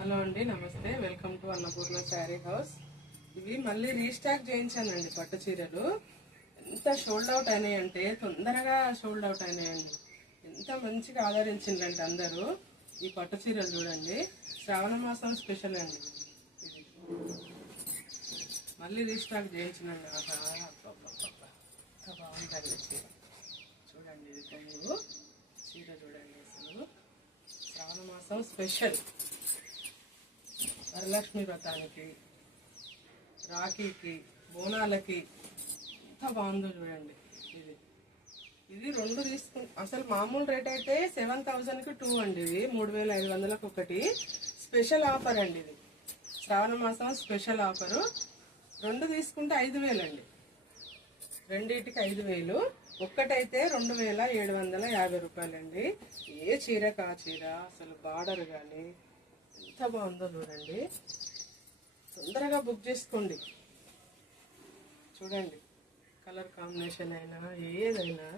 Hello అండి, నమస్తే. Welcome to Annapurna sari house. ఇవి మళ్ళీ రీస్టాక్ చేయించానండి పట్టు చీరలు. ఎంత షోల్డ్ అవుట్ అయినాయంటే తొందరగా షోల్డ్ అవుట్ అయినాయండి. ఎంత మంచిగా ఆదరించిందంటే అందరూ. ఈ పట్టు చీరలు చూడండి, శ్రావణ మాసం స్పెషల్ అండి. ఇది మళ్ళీ రీస్టాక్ చేయించినండి. ఎంత బాగుంటుంది చీర చూడండి. ఇది కొంగు చీర చూడండి. అసలు శ్రావణ మాసం స్పెషల్ వరలక్ష్మి వ్రతానికి, రాఖీకి, బోనాలకి ఎంత బాగుందో చూడండి. ఇది ఇది రెండు అసలు మామూలు రేట్ అయితే 7,000కి 2 అండి. ఇది 3,500కి ఒకటి. స్పెషల్ ఆఫర్ అండి. ఇది శ్రావణ మాసం స్పెషల్ ఆఫరు. రెండు తీసుకుంటే 5,000 అండి. రెండింటికి 5,000. ఒక్కటైతే 2,750 రూపాయలండి. ఏ చీరకు ఆ చీర. అసలు బార్డర్ కానీ ఎంత బాగుందో చూడండి. తొందరగా బుక్ చేసుకోండి. చూడండి, కలర్ కాంబినేషన్ అయినా ఏదైనా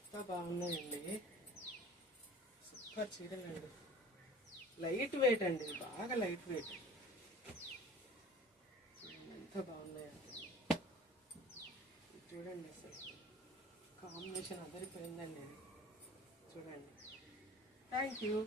ఎంత బాగున్నాయండి. సూపర్ చీరలండి. లైట్ వెయిట్ అండి, బాగా లైట్ వెయిట్. ఎంత బాగున్నాయండి. చూడండి, అసలు కాంబినేషన్ అదరిపోయిందండి. చూడండి. Thank you.